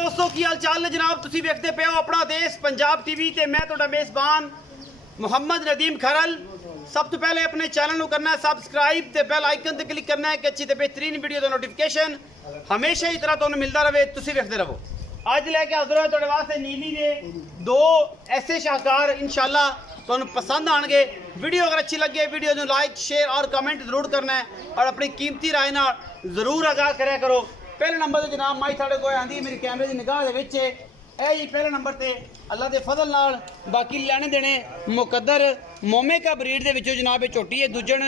दोस्तों की हाल चाल ने जनाब तुसी वेखते पे हो अपना देश पंजाब टीवी ते मैं तुहाडा मेज़बान मुहम्मद नदीम खरल। सब तो पहले अपने चैनल को करना है सब्सक्राइब ते बेल आइकन ते क्लिक करना है कि अच्छी ते बेहतरीन वीडियो का नोटिफिकेशन हमेशा ही तरह तुहानू मिलता रहे, तुसी वेखते रहो। अज लैके हाजिर होए तुहाडे वास्ते नीली दे दो ऐसे शाहकार इंशाल्लाह तुहानू पसंद आएंगे। वीडियो अगर अच्छी लगे वीडियो को लाइक शेयर और कमेंट जरूर करना है और अपनी कीमती राय ना जरूर आगाह कराया करो। पहले नंबर ते जनाब माई साढ़े कोल आंदी मेरी कैमरे की निगाह दे विच है जी पहले नंबर ते अल्लाह के फजल नाल बाकी लैने देने मुकद्दर मोमे का ब्रीड दे विचों जनाब झोटी है दुजन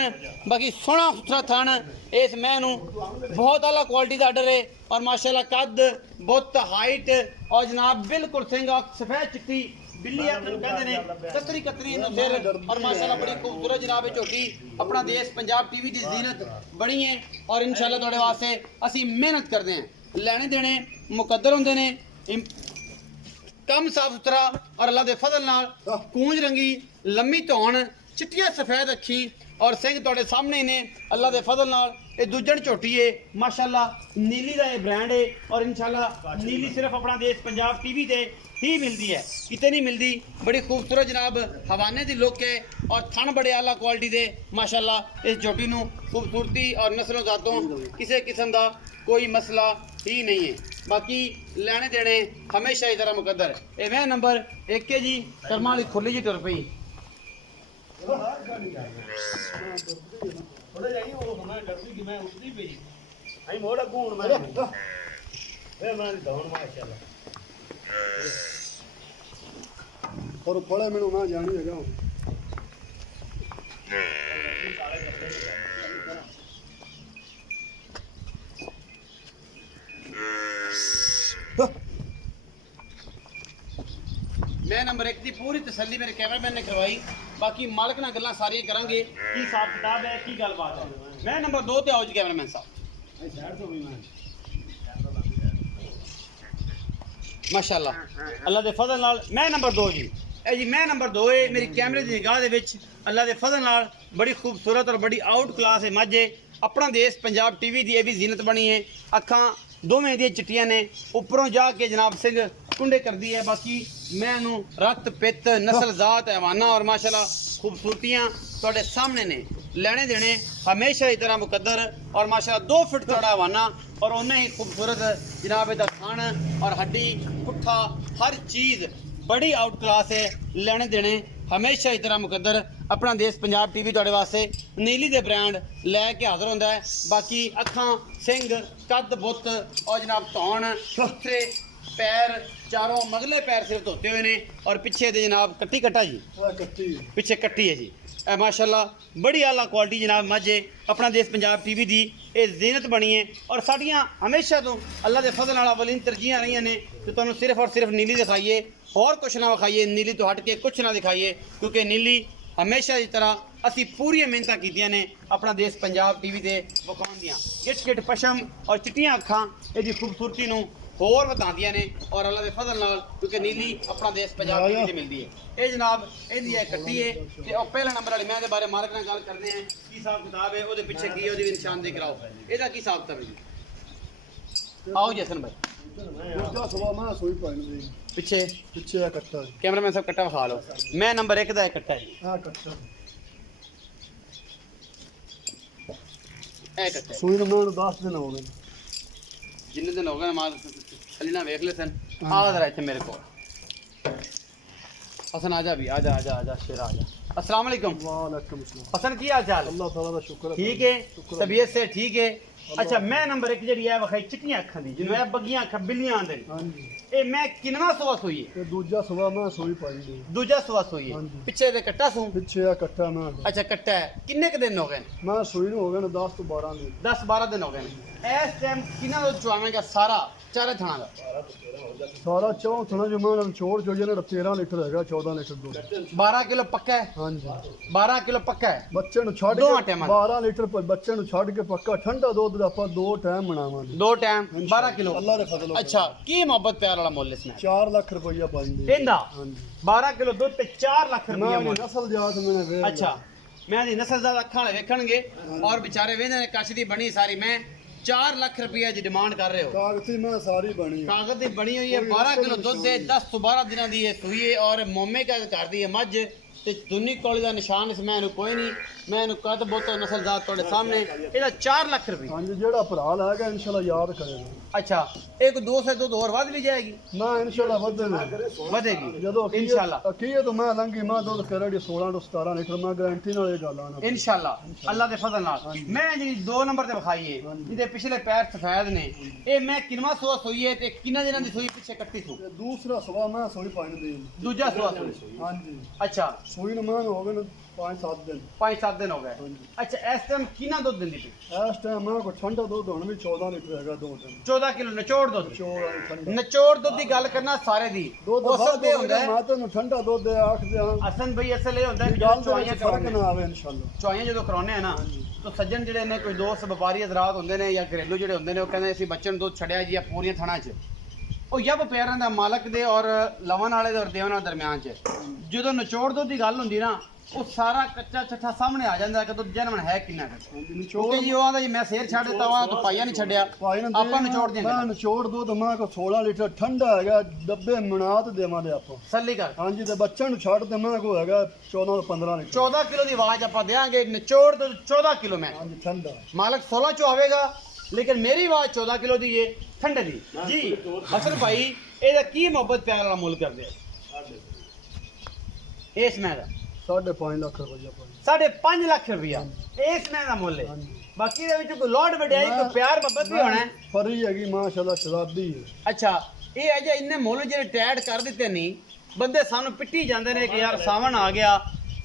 बाकी सोहना सुथरा थन इस मैं नू बहुत आला क्वालिटी का आर्डर है और माशाल्लाह कद बहुत हाइट और जनाब बिल्कुल सिंह सफेद चिट्टी बिल्ली कहते हैं कतरी कतरी सिर और माशाल्लाह बड़ी खूबसूरत जनाब झोटी अपना देश पंजाब टीवी की जीनत बनी है और इंशाल्लाह थोड़े वास्ते असी मेहनत करते हैं। लैने देने मुकद्दर होंगे ने कम साफ सुथरा और अल्लाह के फजल नाल कूंज रंगी लम्मी धौन चिट्टियां सफेद अखी और सिंह तुहाडे सामने ने अल्लाह के फजल नाल ये दूजन झोटी है माशाल्लाह नीली का ये ब्रांड है और इंशाल्लाह नीली सिर्फ अपना देश पंजाब टीवी से ही मिलती है, कितने नहीं मिलती। बड़ी खूबसूरत जनाब हवाने की लुक है और थन बड़े आला क्वालिटी दे माशाल्लाह इस झोटी नू खूबसूरती और नस्लों जातों किसी किस्म का कोई मसला ही नहीं है। बाकी लैने देने हमेशा ही तरह मुकद्दर ये मैं नंबर एक के जी कर्मा वाली खुली जी तुर पई और फड़े मैनू मैं जानी है मैं नंबर एक की पूरी तसल्ली मेरे कैमरामैन ने करवाई। बाकी मालक ना गल्लां सारियां करांगे की हिसाब किताब है की गलबात है। मैं नंबर दो ते आओ जी कैमरामैन साहब माशाल्लाह अल्लाह के फजल नाल मैं नंबर दो जी ए जी मैं नंबर दो है मेरी कैमरे की निगाह दे विच अल्लाह के फजल नाल बड़ी खूबसूरत और बड़ी आउट क्लास है मझ है अपना देश पंजाब टीवी की भी जीनत बनी है। अखां दोवें दी चिट्टियां ने उपरों जाके जनाब सिंह कुंडे कर दी है। बाकी मैं नू रत पित नस्ल जात हैवाना और माशाल्लाह खूबसूरतियां तुहाडे सामने ने लेने देने हमेशा ही तरह मुकद्दर और माशाल्लाह 2 फुट चौड़ा हैवाना और उन्हें ही खूबसूरत जनाब इहदा थन और हड्डी पुट्ठा हर चीज़ बड़ी आउट क्लास है। लेने देने हमेशा ही तरह मुकद्दर अपना देश पंजाब टीवी तुहाडे वास्ते नीली दे ब्रांड लैके हाजिर होंदा है। बाकी अखां सिंह कद बुत और जनाब धौन सुथरे पैर चारों मगले पैर सिर्फ धोते हुए ने और पिछे दे जनाब कट्टी कट्टा जी पिछे कट्टी है जी माशाल्लाह बड़ी आला क्वालिटी जनाब मझ है अपना देश पंजाब टीवी की ये जीनत बनी है और साड़ियाँ हमेशा तो अल्लाह के फजल नाल अवलीन तरजीह रही ने तो तुहानू सिर्फ और सिर्फ नीली दिखाइए और कुछ ना विखाइए नीली तो हट के कुछ ना दिखाइए क्योंकि नीली हमेशा की तरह असी पूरी मेहनत कीतियां ने अपना देश पंजाब टीवी से विखाउण दियां गिट गिट पशम और चिट्टियां अखां इसकी खूबसूरती नू होर वधांदियां ने और अल्लाह के फजल नाल क्योंकि नीली अपना देश पंजाब टीवी से मिलती है। ये जनाब इहदी है कट्टी है ते और पहला नंबर वाली मैं दे बारे मालक नाल गल करदे हैं की हिसाब किताब है ओदे पिछे की ओदी निशानदेही कराओ एदा की हिसाब किताब है। आओ जी हसन भाई पिछे पिछे कट्टा कैमरामैन साहब कट्टा विखा लो मैं नंबर एक दा कट्टा जी कट्टा ए कट्टा सूई नू मैं 10 दिन हो गए जिन्ने दिन हो गए माल खली ना वेख ले सन आ जरा इत्थे मेरे को हसन आजा भी आजा आजा आजा शेर आजा अस्सलाम वालेकुम वालेकुम सलाम हसन की हाल चाल अल्लाह ताला दा शुक्र है ठीक है तबीयत से ठीक है। अच्छा मैं नंबर एक जी है वखाई चिट्टियां अखां दी जिन्हों है बगियां अखां बिल्लियां आंदे हां जी ए मैं किनवा सुआ सोई है ते दूजा सुबह मैं सोई पाई दी दूजा सुआ सोई है पिछे दे कट्टा सू पिछे कट्टा मैं अच्छा कट्टा है किन्ने क दिन हो गए मैं सोई नू हो गए 10 तो 12 दिन 10-12 दिन हो गए इस टाइम किना तो चुआवेगा सारा चारे थाना का सारा चौथना जो मैं छोड़ जो ने 13 लीटर हैगा 14 लीटर दूध 12 किलो पक्का है हां जी 12 किलो पक्का है बच्चे नु छाड़ दो के टाइम 12 लीटर पर बच्चे नु छाड़ के पक्का ठंडा दूध दा ਆਪਾਂ 2 टाइम बनावांगे 2 टाइम 12 किलो अल्लाह दे फजल अच्छा की मोहब्बत प्यार वाला मोल इसमें 4 लाख रुपया पाएंगे इंदा हां जी 12 किलो दूध पे 4 लाख रुपया मैं मोल नस्ल जात मैंने वे अच्छा मैं दी नस्ल दा अखां वाले वेखणगे और बेचारे वेंदे ने कश दी बनी सारी मैं 4 ਲੱਖ ਰੁਪਏ ਦੀ ਡਿਮਾਂਡ ਕਰ ਰਹੇ ਹੋ। ਕਾਗਜ਼ੀ ਮੈਂ ਸਾਰੀ ਬਣੀ ਹੈ। ਕਾਗਜ਼ ਦੀ ਬਣੀ ਹੋਈ ਹੈ, 12 ਕਿਲੋ ਦੁੱਧ ਹੈ, 10 ਤੋਂ 12 ਦਿਨਾਂ ਦੀ ਹੈ ਸੂਈ ਹੈ ਔਰ ਮੋਮੇ ਕਾ ਘਰ ਦੀ ਹੈ ਮੱਝ ਤੇ ਦੁਨੀ ਕੋਲੀ ਦਾ ਨਿਸ਼ਾਨ ਇਸ ਮੈਂ ਇਹਨੂੰ ਕੋਈ ਨਹੀਂ, ਮੈਂ ਇਹਨੂੰ ਕਦ ਬੋਤੋ ਨਸਲਜ਼ਾਤ ਤੁਹਾਡੇ ਸਾਹਮਣੇ। ਇਹਦਾ 4 ਲੱਖ ਰੁਪਏ। ਹਾਂਜੀ ਜਿਹੜਾ ਭਰਾ ਲੈਗਾ ਇਨਸ਼ਾਅੱਲਾ ਯਾਦ ਕਰੇਗਾ। ਅੱਛਾ, ਇੱਕ ਦੋ ਸੇ ਦੁੱਧ ਹੋਰ ਵੱਧ ਵੀ ਜਾਏਗੀ? ਮੈਂ ਇਨਸ਼ਾਅੱਲਾ ਵਧੇਗੀ ਵਧੇਗੀ ਜਦੋਂ ਇਨਸ਼ਾਅੱਲਾ। ਅਕੀਏ ਤੋਂ ਮੈਂ ਲੰਗੀ ਮੈਂ ਦੁੱਧ ਕਰੜੀ 16 ਤੋਂ 17 ਲੀਟਰ ਮੈਂ ਗਾਰੰਟੀ ਨਾਲ ਇਹ ਗੱਲ ਆਣਾ ਇਨਸ਼ਾਅੱਲਾ ਅੱਲਾਹ ਦੇ ਫਜ਼ਲ ਨਾਲ। ਮੈਂ ਜਿਹੜੀ 2 ਨੰਬਰ ਤੇ ਵਿਖਾਈਏ ਜਿਹਦੇ ਪਿਛਲੇ ਪੈਰ ਸਫੈਦ ਨੇ, ਇਹ ਮੈਂ ਕਿੰਨਵਾਂ ਸੂਆ ਸੂਈ ਹੈ ਤੇ ਕਿੰਨਾ ਦਿਨਾਂ ਦੀ ਸੂਈ ਪਿੱਛੇ ਕੱਟੀ ਸੂ? ਦੂਸਰਾ ਸਵਾ ਮੈਂ ਸੋਈ ਪਾਣੀ ਦੇ। ਦੂਜਾ ਸੂਆ ਸੂਈ? ਹਾਂਜੀ। ਅੱਛਾ, ਸੂਈ ਨੂੰ ਮੈਂ ਹੋ ਗਏ 5-7 ਦਿਨ। 5-7 ਦਿਨ ਹੋ ਗਏ। ਅੱਛਾ, ਇਸ ਟਾਈਮ ਕਿੰਨਾ ਦੁੱਧ ਦਿੰਦੀ ਪਈ? ਇਸ ਟਾਈਮ ਮੈਂ ਕੋ ਠੰਡਾ ਦੁੱਧ ਹੁਣ ਵੀ 14 ਲੀਟਰ ਹੈਗਾ 2 ਦਿਨ। 14 ਕਿਲੋ ਨਿਚੋੜ ਦੁੱਧ। ਚੋਰ ਠੰਡਾ ਨਿਚੋੜ ਦੁੱਧ ਦੀ ਗੱਲ ਕਰਨਾ ਸਾਰੇ ਦੀ ਦੁੱਧ ਉਸਲ ਤੇ ਹੁੰਦਾ ਹੈ। ਮੈਂ ਤੈਨੂੰ ਠੰਡਾ ਦੁੱਧ ਆਖਦੇ ਹਾਂ ਅਸਨ ਬਈ ਅਸਲ ਇਹ ਹੁੰਦਾ ਹੈ ਕਿ ਗੱਲ ਦੇ ਚੁਆਈਆਂ ਵਿੱਚ ਫਰਕ ਕਰਾਉਂਦੇ ਨਾ ਆਵੇ ਇਨਸ਼ਾਅੱਲਾ। ਚੁਆਈਆਂ ਜਦੋਂ ਕਰਾਉਂਦੇ ਆ ਨਾ ਤਾਂ ਸੱਜਣ ਜਿਹੜੇ ਨੇ ਕੋਈ ਦੋਸਤ ਵਪਾਰੀ ਹਜ਼ਰਾਤ ਹੁੰਦੇ ਨੇ ਜਾਂ ਘਰੇਲੂ ਜਿਹੜੇ ਹੁੰਦੇ ਨੇ ਉਹ ਕਹਿੰਦੇ ਅਸੀਂ ਬੱਚੇ ਨੂੰ ਦੁੱਧ ਛੱਡਿਆ ਜੀ ਆ ਪੂਰੀਆਂ ਥਣਾ 'ਚ। ਉਹ ਯਬ ਪਿਆਰਾਂ ਦਾ ਮਾਲਕ ਦੇ ਔਰ ਲਵਣ ਵਾਲੇ ਦੇ ਔਰ ਦੇਵਨ ਵਾਲੇ ਦਰਮਿਆਨ 'ਚ ਜਦੋਂ ਨਿਚੋੜ ਦੁੱਧ ਦੀ ਗੱਲ ਹੁੰਦੀ ਨਾ ਉਹ ਸਾਰਾ ਕੱਚਾ ਚੱਠਾ ਸਾਹਮਣੇ ਆ ਜਾਂਦਾ ਕਿ ਦੁੱਧ ਜਨਮਨ ਹੈ ਕਿੰਨਾ ਕੁ। ਕਿਉਂਕਿ ਜੀ ਉਹ ਆਂਦਾ ਜੀ ਮੈਂ ਸੇਰ ਛੱਡ ਦਿੱਤਾ ਵਾ ਤਾਂ ਪਾਈਆ ਨਹੀਂ ਛੱਡਿਆ, ਆਪਾਂ ਨਿਚੋੜ ਦਿਆਂਗੇ। ਮੈਂ ਨਿਚੋੜ ਦੁੱਧ ਮੈਂ ਕੋ 16 ਲੀਟਰ ਠੰਡਾ ਹੈਗਾ ਡੱਬੇ ਮਨਾਤ ਦੇਵਾਂਗੇ ਆਪਾਂ। ਸੱਲੀ ਕਰ। ਹਾਂਜੀ ਤੇ ਬੱਚਿਆਂ ਨੂੰ ਛੱਡ ਦੇ ਮੈਂ ਕੋ ਹੈਗਾ 14 ਤੋਂ 15 ਲੀਟਰ। 14 ਕਿਲੋ ਦੀ ਆਵਾਜ਼ ਆਪਾਂ ਦੇਾਂਗੇ ਨਿਚੋੜ ਦੁੱਧ 14 ਕਿਲੋ ਮੈਂ। ਹਾਂਜੀ ਠੰਡਾ ਮਾਲਕ 16 ਚੋਂ ਆਵੇਗਾ ਲੇਕਿਨ ਮੇਰੀ ਆਵਾਜ਼ 14 ਕਿਲੋ ਦੀ ਹੈ ਠੰਡੇ ਦੀ ਜੀ। ਅਸਲ ਭਾਈ ਇਹਦਾ ਕੀ ਮੁਹੱਬਤ ਪਿਆਰ ਵਾਲਾ ਮੁੱਲ ਕਰਦੇ ਇਸ ਮੈਂ ਦਾ 5.5 ਲੱਖ ਰੁਪਇਆ ਭਾਈ। 5.5 ਲੱਖ ਰੁਪਇਆ ਇਸ ਮੈਂ ਦਾ ਮੁੱਲ ਹੈ। ਬਾਕੀ ਦੇ ਵਿੱਚ ਕੋਈ ਲੋਡ ਵਡਿਆਈ ਕੋਈ ਪਿਆਰ ਮੁਹੱਬਤ ਵੀ ਹੋਣਾ ਹੈ। ਫਰੀ ਹੈਗੀ ਮਾਸ਼ਾਅੱਲਾ ਸ਼ਰਾਬੀ ਹੈ। ਅੱਛਾ, ਇਹ ਅਜੇ ਇੰਨੇ ਮੁੱਲ ਜਿਹੜੇ ਟੈਡ ਕਰ ਦਿੱਤੇ ਨਹੀਂ ਬੰਦੇ ਸਾਨੂੰ ਪਿੱਟੀ ਜਾਂਦੇ ਨੇ ਕਿ ਯਾਰ ਸਾਵਣ ਆ ਗਿਆ,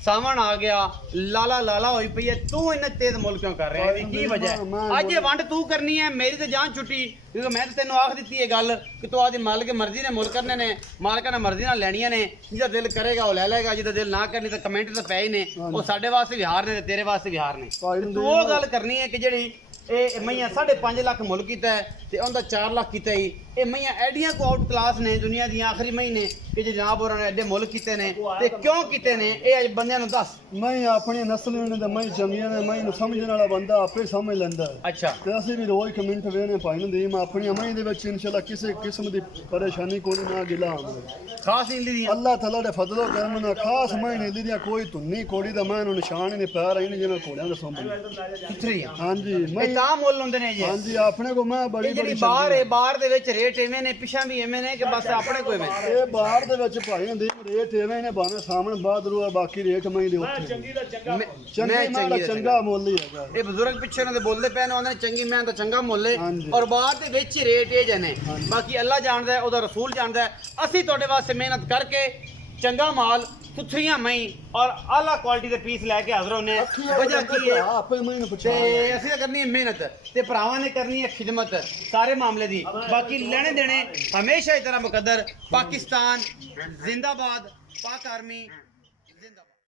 ਸਾਵਣ ਆ ਗਿਆ, ਲਾਲਾ ਲਾਲਾ ਹੋਈ ਪਈ ਹੈ, ਤੂੰ ਇੰਨੇ ਤੇਜ਼ ਮੁੱਲ ਕਿਉਂ ਕਰ ਰਿਹਾ? ਇਹਦੀ ਕੀ ਵਜ੍ਹਾ ਹੈ? ਅੱਜ ਇਹ ਵੰਡ ਤੂੰ ਕਰਨੀ ਹੈ, ਮੇਰੀ ਤੇ ਜਾਨ ਛੁੱਟੀ। ਕਿਉਂਕਿ ਮੈਂ ਤਾਂ ਤੈਨੂੰ ਆਖ ਦਿੱਤੀ ਇਹ ਗੱਲ ਕਿ ਤੂੰ ਆਦੀ ਮਾਲਕ ਮਰਜ਼ੀ ਨੇ ਮੁੱਲ ਕਰਨੇ ਨੇ, ਮਾਲਕਾਂ ਨੇ ਮਰਜ਼ੀ ਨਾਲ ਲੈਣੀਆਂ ਨੇ। ਜਿਹਦਾ ਦਿਲ ਕਰੇਗਾ ਉਹ ਲੈ ਲਏਗਾ, ਜਿਹਦਾ ਦਿਲ ਨਾ ਕਰਨੀ ਤਾਂ ਕਮੈਂਟ ਤਾਂ ਪਏ ਹੀ ਨੇ। ਉਹ ਸਾਡੇ ਵਾਸਤੇ ਵੀ ਹਾਰ ਨੇ ਤੇ ਤੇਰੇ ਵਾਸਤੇ ਵੀ ਹਾਰ ਨੇ। ਤੂੰ ਉਹ ਗੱਲ ਕਰਨੀ ਹੈ ਕਿ ਜਿਹੜੀ ਇਹ ਮਈਆਂ 5.5 ਲੱਖ ਮੁੱਲ ਕੀਤਾ ਹੈ ਤੇ ਉਹਦਾ 4 ਲੱਖ ਕੀਤਾ ਹੀ। ਇਹ ਮਈਆਂ ਐਡੀਆਂ ਕੋ ਆਊਟ ਕਲਾਸ ਨੇ ਦੁਨੀਆ ਦੀਆਂ ਆਖਰੀ ਮਈ ਨੇ ਕਿ ਜੇ ਜਨਾਬ ਹੋਰਾਂ ਨੇ ਐਡੇ ਮੁੱਲ ਕੀਤੇ ਨੇ ਤੇ ਕਿਉਂ ਕੀਤੇ ਨੇ ਇਹ ਅੱਜ ਬੰਦਿਆਂ ਨੂੰ ਦੱਸ। ਮੈਂ ਆਪਣੀ ਨਸਲ ਨੇ ਤੇ ਮੈਂ ਚੰਗੀਆਂ ਨੇ, ਮੈਂ ਨੂੰ ਸਮਝਣ ਵਾਲਾ ਬੰਦਾ ਆਪੇ ਸਮਝ ਲੈਂਦਾ ਹੈ। ਅੱਛਾ, ਤੇ ਅਸੀਂ ਵੀ ਰੋਜ਼ ਕਮੈਂਟ ਵੇਨੇ ਭਾਈ ਨੂੰ ਦੇ ਮੈਂ ਆਪਣੀ ਅਮਈ ਦੇ ਵਿੱਚ ਇਨਸ਼ਾਅੱਲਾ ਕਿਸੇ ਕਿਸਮ ਦੀ ਪਰੇਸ਼ਾਨੀ ਕੋਈ ਨਾ ਗਿਲਾ ਆਉਂਦਾ। ਖਾਸ ਨੀਲੀ ਦੀਆਂ ਅੱਲਾਹ ਤਾਲਾ ਦੇ ਫਜ਼ਲੋ ਕਰਮ ਨਾਲ ਖਾਸ ਮੈਂ ਨੀਲੀ ਦੀਆਂ ਕੋਈ ਧੁੰਨੀ ਕੋੜੀ ਦਾ ਮੈਂ ਨੂੰ ਨਿਸ਼ਾਨ ਹੀ ਨਹੀਂ ਪੈ ਰਹੀ ਨੇ ਜਿਵੇਂ ਘੋੜਿਆਂ ਦੇ ਸੌਂਦੇ। ਕਿੱਥੇ ਆ? ਹਾਂਜੀ ਇਹ ਤਾਂ ਮੁੱਲ ਹੁੰਦੇ ਨੇ ਜੀ। ਹਾਂਜੀ ਆਪਣੇ ਕੋ ਮੈਂ ਬੜੀ ਇਹ ਜਿਹੜੀ ਬਾਹਰ ਹੈ, ਬਾਹਰ ਦੇ ਵਿੱਚ ਰੇਟ ਐਵੇਂ ਨੇ, ਪਿਛਾਂ ਵੀ ਐਵੇਂ ਨੇ ਕਿ ਬਸ ਆਪਣੇ ਕੋਈ ਐਵੇਂ। ਇਹ ਬਾਹਰ ਦੇ ਵਿੱਚ ਭਾਈ ਹੁੰਦੀ ਰੇਟ ਐਵੇਂ ਨੇ ਭਾਵੇਂ ਸਾਹਮਣੇ ਬਾਦਰੂ ਆ ਬਾਕੀ ਰੇਟ ਮੈਂ ਦੇ ਉੱਤੇ ਚੰਗੀ ਦਾ ਚੰਗਾ ਮੁੱਲ ਹੀ ਹੈਗਾ। ਇਹ ਬਜ਼ੁਰਗ ਪਿੱਛੇ ਉਹਨਾਂ ਦੇ ਬੋਲਦੇ ਪਏ ਨੇ, ਉਹਨਾਂ ਨੇ ਚੰਗੀ ਮੈਂ ਤਾਂ ਚੰਗਾ ਮੁੱਲ ਹੈ ਹਾਂਜੀ। ਔਰ ਬਾਹਰ ਦੇ ਵਿੱਚ ਹੀ ਰੇਟ ਇਹ ਜਨੇ। ਬਾਕੀ ਅੱਲਾ ਜਾਣਦਾ ਹੈ, ਉਹਦਾ ਰਸੂਲ ਜਾਣਦਾ ਹੈ। ਅਸੀਂ ਤੁਹਾਡੇ ਵਾਸਤੇ ਮਿਹਨਤ ਕਰਕੇ ਚੰਗਾ ਮਾਲ ਸੁਥਰੀਆਂ ਮਈ ਔਰ ਆਲਾ ਕੁਆਲਿਟੀ ਦੇ ਪੀਸ ਲੈ ਕੇ ਹਾਜ਼ਰ ਹੋਨੇ। ਵਜ੍ਹਾ ਕੀ ਹੈ? ਆਪੇ ਮੈਨੂੰ ਪੁੱਛਿਆ ਤੇ ਅਸੀਂ ਤਾਂ ਕਰਨੀ ਹੈ ਮਿਹਨਤ ਤੇ ਭਰਾਵਾਂ ਨੇ ਕਰਨੀ ਹੈ ਖਿਦਮਤ ਸਾਰੇ ਮਾਮਲੇ ਦੀ। ਬਾਕੀ ਲੈਣੇ ਦੇਣੇ ਹਮੇਸ਼ਾ ਹੀ ਤਰ੍ਹਾਂ ਮੁਕੱਦਰ। ਪਾਕਿਸਤਾਨ ਜ਼ਿੰਦਾਬਾਦ, ਪਾਕ ਆਰਮੀ।